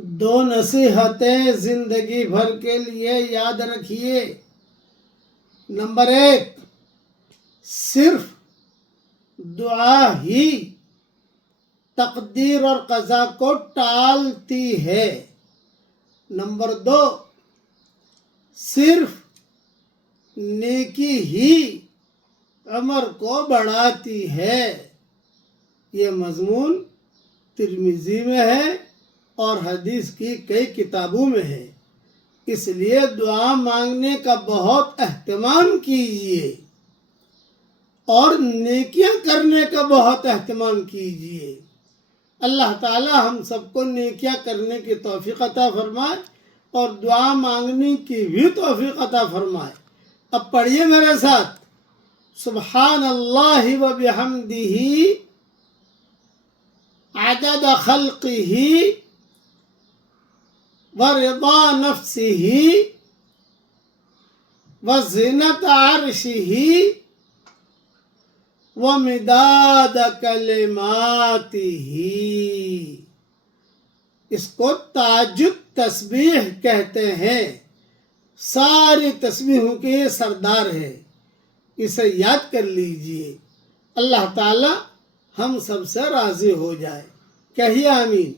دو نصیحتیں زندگی بھر کے لیے یاد رکھیے۔ نمبر 1، صرف دعا ہی تقدیر اور قضا کو ٹالتی ہے۔ نمبر 2، صرف نیکی ہی عمر کو بڑھاتی ہے۔ یہ مضمون ترمذی میں ہے اور حدیث کی کئی کتابوں میں ہے، اس لیے دعا مانگنے کا بہت اہتمام کیجیے اور نیکیاں کرنے کا بہت اہتمام کیجیے۔ اللہ تعالی ہم سب کو نیکیاں کرنے کی توفیق عطا فرمائے اور دعا مانگنے کی بھی توفیق عطا فرمائے۔ اب پڑھیے میرے ساتھ، سبحان اللہ و بحمدہ عدد خلقہ ورضا نفسہ وزنت عرشہ ومداد کلماتہ۔ اس کو تہجد تسبیح کہتے ہیں، ساری تسبیحوں کے یہ سردار ہے، اسے یاد کر لیجئے۔ اللہ تعالی ہم سب سے راضی ہو جائے، کہیے آمین۔